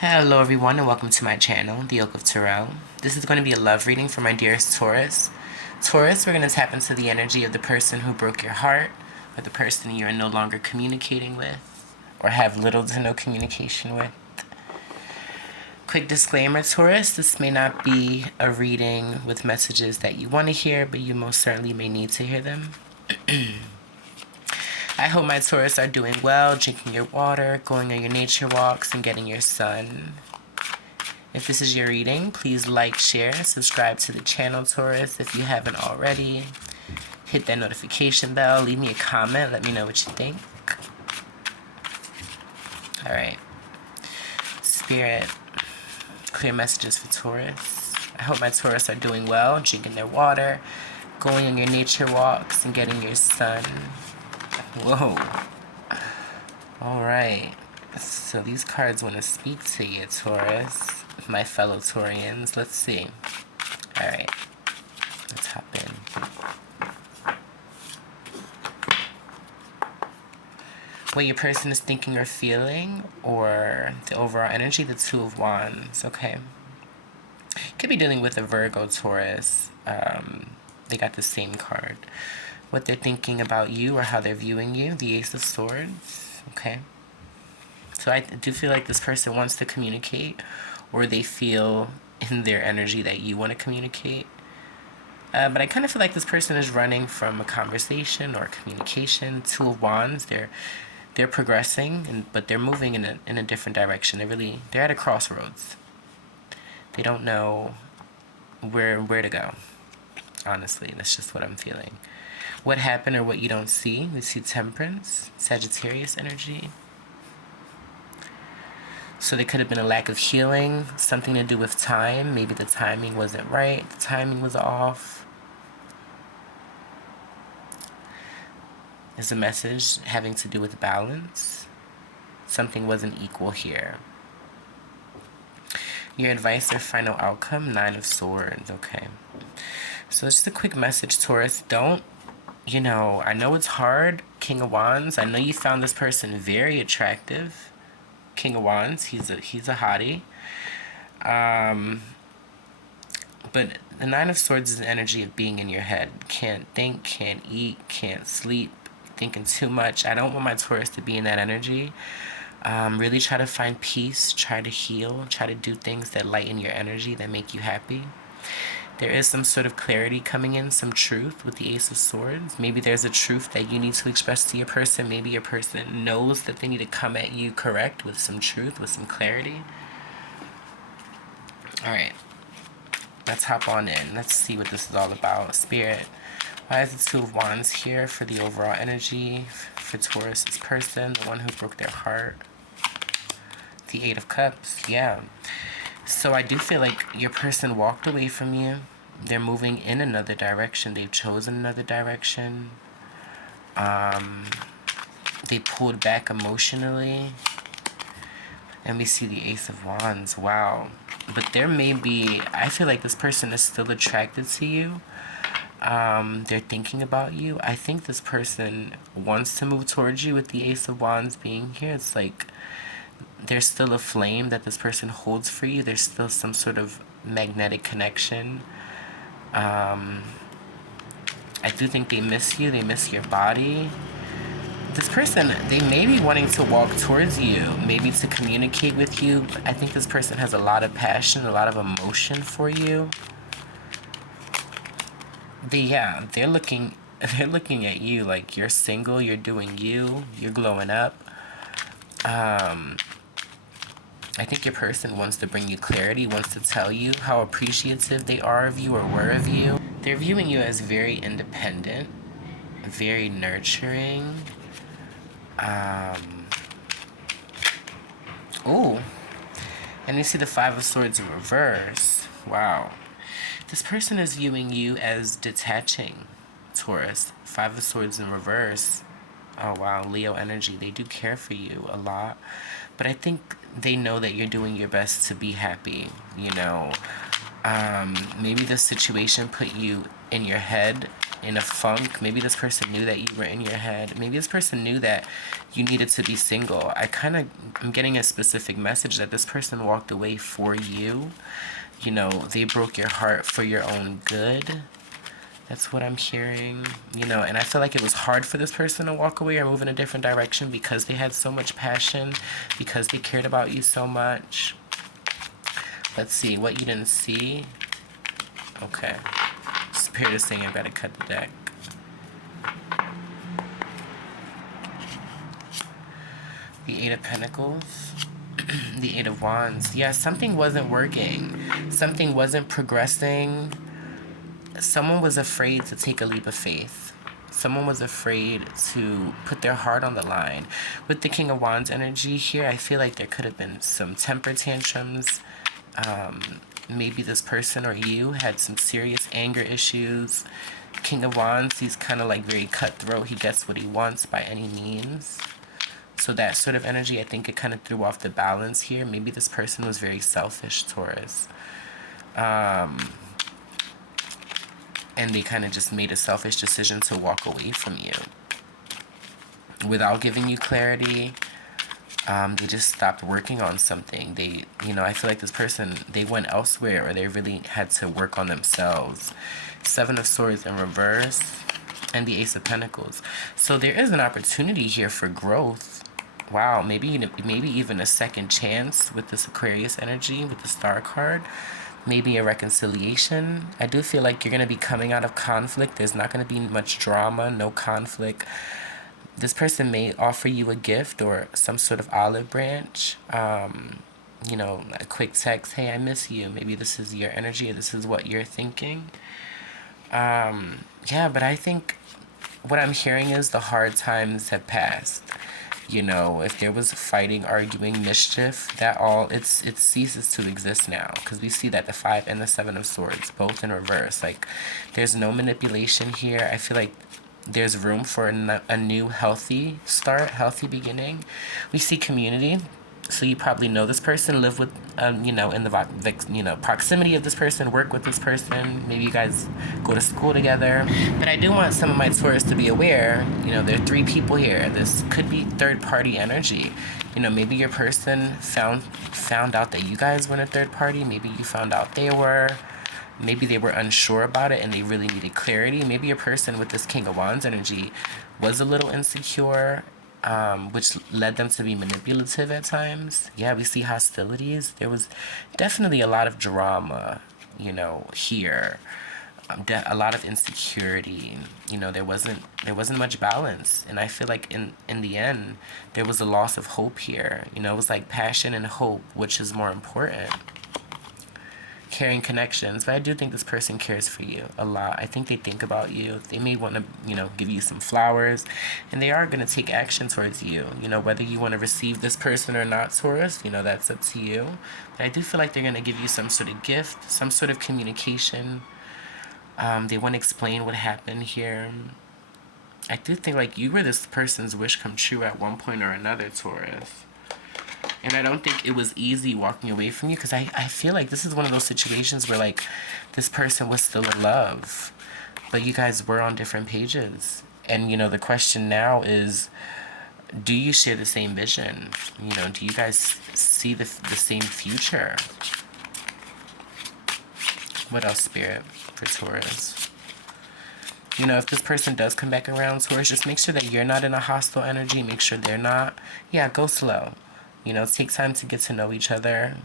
Hello everyone and welcome to my channel, The Oak of Tarot. This is going to be a love reading for my dearest Taurus. Taurus, we're going to tap into the energy of the person who broke your heart, or the person you are no longer communicating with, or have little to no communication with. Quick disclaimer, Taurus, this may not be a reading with messages that you want to hear, but you most certainly may need to hear them. I hope my Taurus are doing well, drinking your water, going on your nature walks, and getting your sun. If this is your reading, please like, share, and subscribe to the channel, Taurus, if you haven't already. Hit that notification bell, leave me a comment, let me know what you think. Alright. Spirit, clear messages for Taurus. I hope my Taurus are doing well, drinking their water, going on your nature walks, and getting your sun. Whoa. Alright. So these cards want to speak to you, Taurus. My fellow Taurians. Let's see. Alright. Let's hop in. What your person is thinking or feeling, or the overall energy, the Two of Wands. Okay. Could be dealing with a Virgo, Taurus. They got the same card. What they're thinking about you or how they're viewing you, the Ace of Swords. Okay. So I do feel like this person wants to communicate, or they feel in their energy that you want to communicate. But I kind of feel like this person is running from a conversation or communication. Two of Wands, they're progressing, but they're moving in a different direction. They're at a crossroads. They don't know where to go. Honestly, that's just what I'm feeling. What happened or what you don't see. We see Temperance, Sagittarius energy. So there could have been a lack of healing, something to do with time. Maybe the timing wasn't right, the timing was off. There's a message having to do with balance. Something wasn't equal here. Your advice or final outcome, Nine of Swords. Okay. So just a quick message, Taurus. Don't, I know it's hard. King of Wands. I know you found this person very attractive. King of Wands. He's a hottie. But the Nine of Swords is the energy of being in your head. Can't think, can't eat, can't sleep, thinking too much. I don't want my Taurus to be in that energy. Really try to find peace, try to heal, try to do things that lighten your energy, that make you happy. There is some sort of clarity coming in, some truth with the Ace of Swords. Maybe there's a truth that you need to express to your person. Maybe your person knows that they need to come at you correct with some truth, with some clarity. Alright. Let's hop on in. Let's see what this is all about. Spirit, why is the Two of Wands here for the overall energy for Taurus's person, the one who broke their heart? The Eight of Cups, yeah. So I do feel like your person walked away from you. They're moving in another direction. They've chosen another direction. They pulled back emotionally. And we see the Ace of Wands. Wow. But there may be, I feel like this person is still attracted to you. They're thinking about you. I think this person wants to move towards you with the Ace of Wands being here. It's like there's still a flame that this person holds for you. There's still some sort of magnetic connection. I do think they miss you. They miss your body. This person, they may be wanting to walk towards you, maybe to communicate with you. I think this person has a lot of passion, a lot of emotion for you. They're looking at you like you're single, you're doing you, you're glowing up. I think your person wants to bring you clarity, wants to tell you how appreciative they are of you or were of you. They're viewing you as very independent, very nurturing. Ooh. And you see the Five of Swords in reverse. Wow. This person is viewing you as detaching, Taurus. Five of Swords in reverse. Oh, wow. Leo energy. They do care for you a lot. But I think they know that you're doing your best to be happy, Maybe this situation put you in your head in a funk. Maybe this person knew that you were in your head. Maybe this person knew that you needed to be single. I'm getting a specific message that this person walked away for you. You know, they broke your heart for your own good. That's what I'm hearing, you know, and I feel like it was hard for this person to walk away or move in a different direction because they had so much passion, because they cared about you so much. Let's see, what you didn't see. Okay. Spirit is saying I've got to cut the deck. The Eight of Pentacles. The Eight of Wands. Yeah, something wasn't working. Something wasn't progressing. Someone was afraid to take a leap of faith. Someone was afraid to put their heart on the line. With the King of Wands energy here, I feel like there could have been some temper tantrums. Maybe this person or you had some serious anger issues. King of Wands, he's kind of like very cutthroat. He gets what he wants by any means. So that sort of energy, I think it kind of threw off the balance here. Maybe this person was very selfish, Taurus. And they kind of just made a selfish decision to walk away from you without giving you clarity. They just stopped working on something. They, you know, I feel like this person, they went elsewhere, or they really had to work on themselves. Seven of Swords in reverse, and the Ace of Pentacles. So there is an opportunity here for growth. Wow, maybe even a second chance with this Aquarius energy, with the Star card. Maybe a reconciliation. I do feel like you're going to be coming out of conflict. There's not going to be much drama, no conflict. This person may offer you a gift or some sort of olive branch. You know, a quick text, hey, I miss you. Maybe this is your energy, or this is what you're thinking. Yeah, but I think what I'm hearing is the hard times have passed. You know, if there was fighting, arguing, mischief, that all, it ceases to exist now. Because we see that the 5 and the 7 of Swords, both in reverse. Like, there's no manipulation here. I feel like there's room for a new healthy start, healthy beginning. We see community. So you probably know this person, live with, you know, in the proximity of this person, work with this person. Maybe you guys go to school together. But I do want some of my Taurus to be aware, you know, there are 3 people here. This could be third-party energy. You know, maybe your person found out that you guys were in a third party. Maybe you found out they were. Maybe they were unsure about it and they really needed clarity. Maybe your person with this King of Wands energy was a little insecure, which led them to be manipulative at times. Yeah, we see hostilities. There was definitely a lot of drama, you know, here. A lot of insecurity. You know, there wasn't much balance. And I feel like in the end, there was a loss of hope here. You know, it was like passion and hope, which is more important. Caring connections, but I do think this person cares for you a lot. I think they think about you. They may want to, you know, give you some flowers, and they are going to take action towards you. You know, whether you want to receive this person or not, Taurus, you know, that's up to you. But I do feel like they're going to give you some sort of gift, some sort of communication. They want to explain what happened here. I do think like you were this person's wish come true at one point or another, Taurus. And I don't think it was easy walking away from you, because I feel like this is one of those situations where, like, this person was still in love, but you guys were on different pages. And, you know, the question now is, do you share the same vision? You know, do you guys see the same future? What else, Spirit, for Taurus? You know, if this person does come back around, Taurus, just make sure that you're not in a hostile energy. Make sure they're not. Yeah, go slow. You know, take time to get to know each other.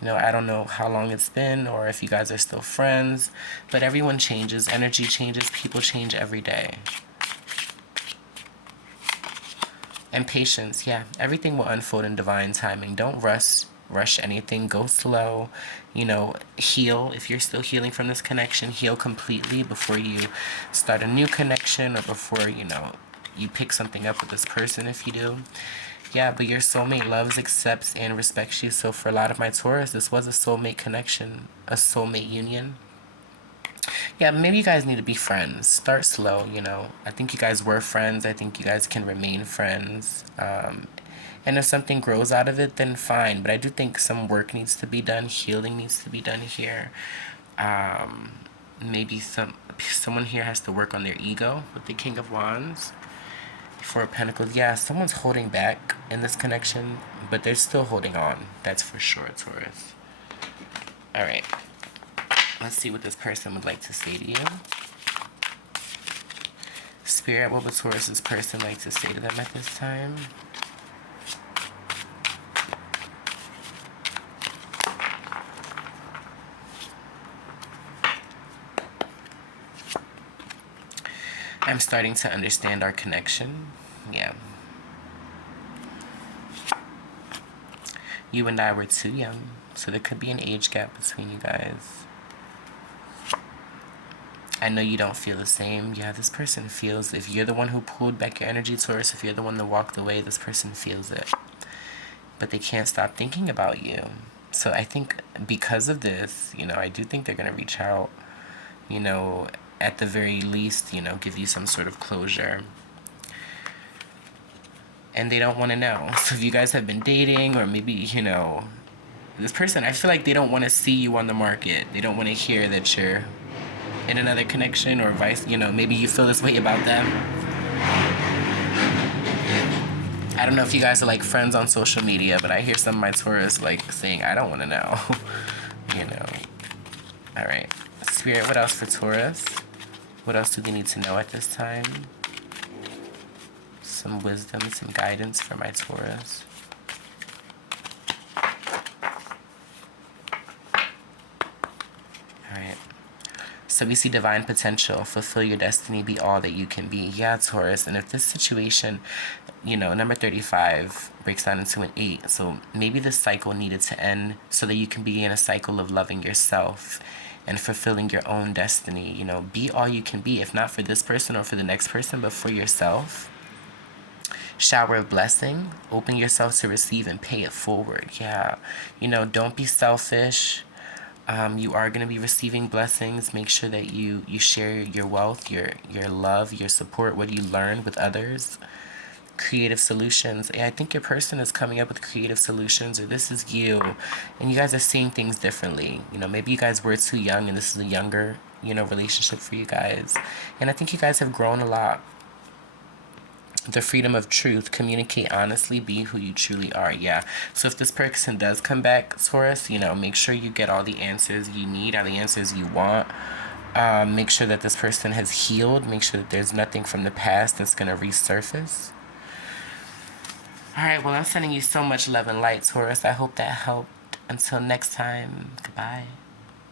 You know, I don't know how long it's been or if you guys are still friends, but everyone changes. Energy changes. People change every day. And patience, yeah. Everything will unfold in divine timing. Don't rush anything. Go slow. You know, heal. If you're still healing from this connection, heal completely before you start a new connection, or before, you know, you pick something up with this person, if you do. Yeah, but your soulmate loves, accepts, and respects you. So for a lot of my Taurus, this was a soulmate connection, a soulmate union. Yeah, maybe you guys need to be friends. Start slow, you know. I think you guys were friends. I think you guys can remain friends. And if something grows out of it, then fine. But I do think some work needs to be done. Healing needs to be done here. maybe someone here has to work on their ego with the King of Wands. Four of Pentacles. Yeah, someone's holding back in this connection, but they're still holding on. That's for sure, Taurus. All right. Let's see what this person would like to say to you. Spirit, what would Taurus's person like to say to them at this time? I'm starting to understand our connection. Yeah. You and I were too young, so there could be an age gap between you guys. I know you don't feel the same. Yeah, this person feels, if you're the one who pulled back your energy, Taurus, if you're the one that walked away, this person feels it. But they can't stop thinking about you. So I think because of this, I do think they're going to reach out, at the very least, give you some sort of closure. And they don't want to know. So if you guys have been dating, or maybe, this person, I feel like they don't want to see you on the market. They don't want to hear that you're in another connection, or vice, maybe you feel this way about them. I don't know if you guys are like friends on social media, but I hear some of my Taurus like saying, I don't want to know. All right. Spirit, what else for Taurus? What else do they need to know at this time? Some wisdom, some guidance for my Taurus. All right. So we see divine potential, fulfill your destiny, be all that you can be. Yeah, Taurus. And if this situation, number 35 breaks down into an 8. So maybe this cycle needed to end so that you can be in a cycle of loving yourself and fulfilling your own destiny. Be all you can be, if not for this person or for the next person, but for yourself. Shower of blessing, open yourself to receive and pay it forward. Yeah, don't be selfish. You are going to be receiving blessings. Make sure that you share your wealth, your love, your support, what you learn with others. Creative solutions. I think your person is coming up with creative solutions, or this is you, and you guys are seeing things differently. Maybe you guys were too young, and this is a younger, relationship for you guys. And I think you guys have grown a lot. The freedom of truth, communicate honestly, be who you truly are. Yeah. So if this person does come back, Taurus, make sure you get all the answers you need, all the answers you want. Make sure that this person has healed. Make sure that there's nothing from the past that's going to resurface. All right, well, I'm sending you so much love and light, Taurus. I hope that helped. Until next time, goodbye.